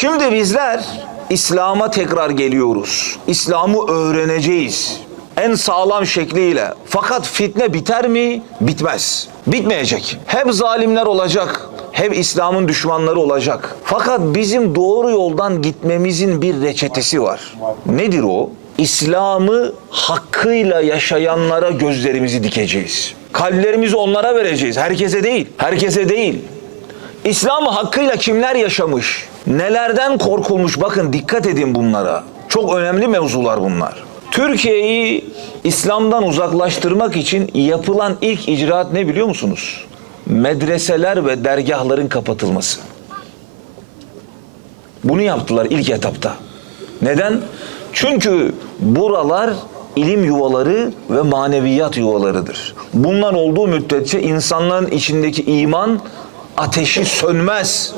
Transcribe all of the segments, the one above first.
Şimdi bizler İslam'a tekrar geliyoruz. İslam'ı öğreneceğiz. En sağlam şekliyle. Fakat fitne biter mi? Bitmez. Bitmeyecek. Hep zalimler olacak. Hep İslam'ın düşmanları olacak. Fakat bizim doğru yoldan gitmemizin bir reçetesi var. Nedir o? İslam'ı hakkıyla yaşayanlara gözlerimizi dikeceğiz. Kalplerimizi onlara vereceğiz. Herkese değil. Herkese değil. İslam'ı hakkıyla kimler yaşamış? Nelerden korkulmuş? Bakın dikkat edin bunlara. Çok önemli mevzular bunlar. Türkiye'yi İslam'dan uzaklaştırmak için yapılan ilk icraat ne biliyor musunuz? Medreseler ve dergahların kapatılması. Bunu yaptılar ilk etapta. Neden? Çünkü buralar ilim yuvaları ve maneviyat yuvalarıdır. Bunlar olduğu müddetçe insanların içindeki iman ateşi sönmez.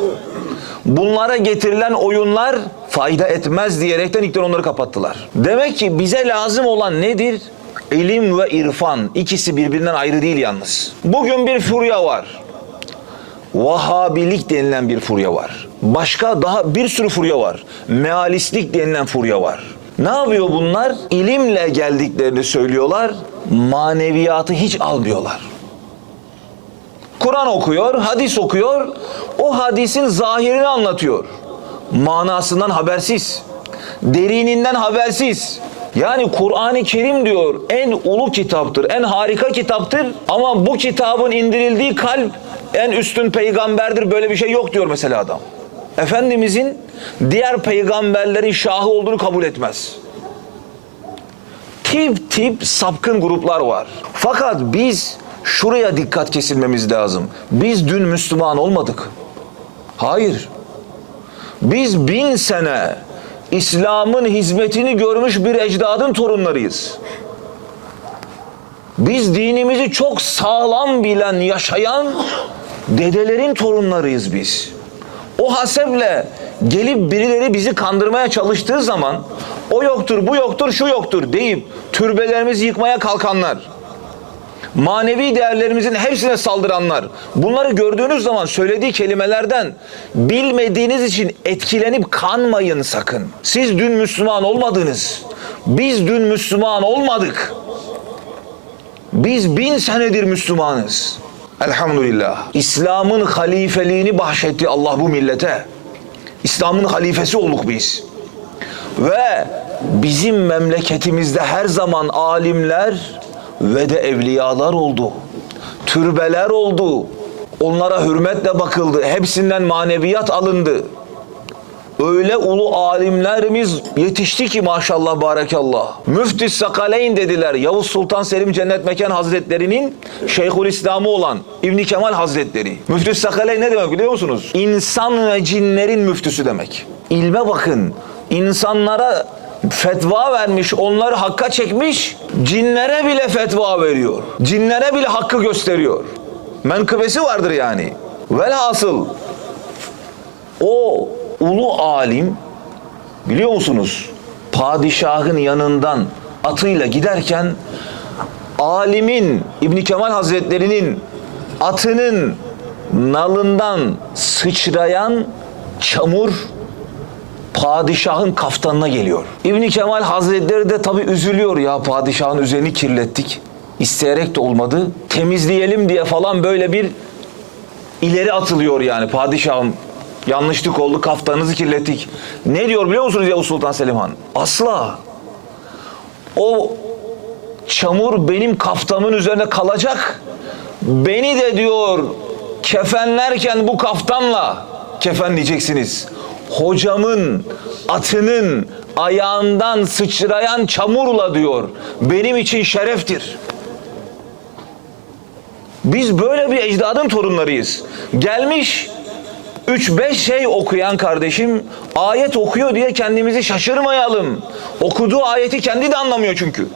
Bunlara getirilen oyunlar fayda etmez diyerekten ilkten onları kapattılar. Demek ki bize lazım olan nedir? İlim ve irfan. İkisi birbirinden ayrı değil yalnız. Bugün bir furya var. Vahabilik denilen bir furya var. Başka daha bir sürü furya var. Mealistlik denilen furya var. Ne yapıyor bunlar? İlimle geldiklerini söylüyorlar. Maneviyatı hiç almıyorlar. Kur'an okuyor, hadis okuyor. O hadisin zahirini anlatıyor. Manasından habersiz. Derininden habersiz. Yani Kur'an-ı Kerim diyor en ulu kitaptır, en harika kitaptır. Ama bu kitabın indirildiği kalp en üstün peygamberdir. Böyle bir şey yok diyor mesela adam. Efendimizin diğer peygamberlerin şahı olduğunu kabul etmez tip tip sapkın gruplar var. Fakat biz şuraya dikkat kesilmemiz lazım. Biz dün Müslüman olmadık. Hayır. Biz bin sene İslam'ın hizmetini görmüş bir ecdadın torunlarıyız. Biz dinimizi çok sağlam bilen, yaşayan dedelerin torunlarıyız biz. O haseple gelip birileri bizi kandırmaya çalıştığı zaman o yoktur, bu yoktur, şu yoktur deyip türbelerimizi yıkmaya kalkanlar, manevi değerlerimizin hepsine saldıranlar, bunları gördüğünüz zaman söylediği kelimelerden bilmediğiniz için etkilenip kanmayın sakın. Siz dün Müslüman olmadınız. Biz dün Müslüman olmadık. Biz bin senedir Müslümanız. Elhamdülillah. İslam'ın halifeliğini bahşetti Allah bu millete. İslam'ın halifesi olduk biz. Ve bizim memleketimizde her zaman alimler ve de evliyalar oldu. Türbeler oldu. Onlara hürmetle bakıldı. Hepsinden maneviyat alındı. Öyle ulu alimlerimiz yetişti ki maşallah barekallah. Müftü Sakaleyn dediler. Yavuz Sultan Selim Cennet Mekan Hazretleri'nin Şeyhül İslam'ı olan İbni Kemal Hazretleri. Müftü Sakaleyn ne demek biliyor musunuz? İnsan ve cinlerin müftüsü demek. İlme bakın. İnsanlara fetva vermiş, onları hakka çekmiş, cinlere bile fetva veriyor. Cinlere bile hakkı gösteriyor. Menkıbesi vardır yani. Velhasıl o ulu alim biliyor musunuz? Padişahın yanından atıyla giderken alimin İbn Kemal Hazretleri'nin atının nalından sıçrayan çamur padişahın kaftanına geliyor. İbn Kemal Hazretleri de tabi üzülüyor ya padişahın üzerini kirlettik. İsteyerek de olmadı. Temizleyelim diye falan böyle bir ileri atılıyor yani padişahım yanlışlık oldu kaftanınızı kirlettik. Ne diyor biliyor musunuz Yavuz Sultan Selim Han? Asla. O çamur benim kaftamın üzerine kalacak. Beni de diyor kefenlerken bu kaftanla kefenleyeceksiniz. Hocamın atının ayağından sıçrayan çamurla diyor. Benim için şereftir. Biz böyle bir ecdadın torunlarıyız. Gelmiş 3-5 şey okuyan kardeşim ayet okuyor diye kendimizi şaşırmayalım. Okuduğu ayeti kendi de anlamıyor çünkü.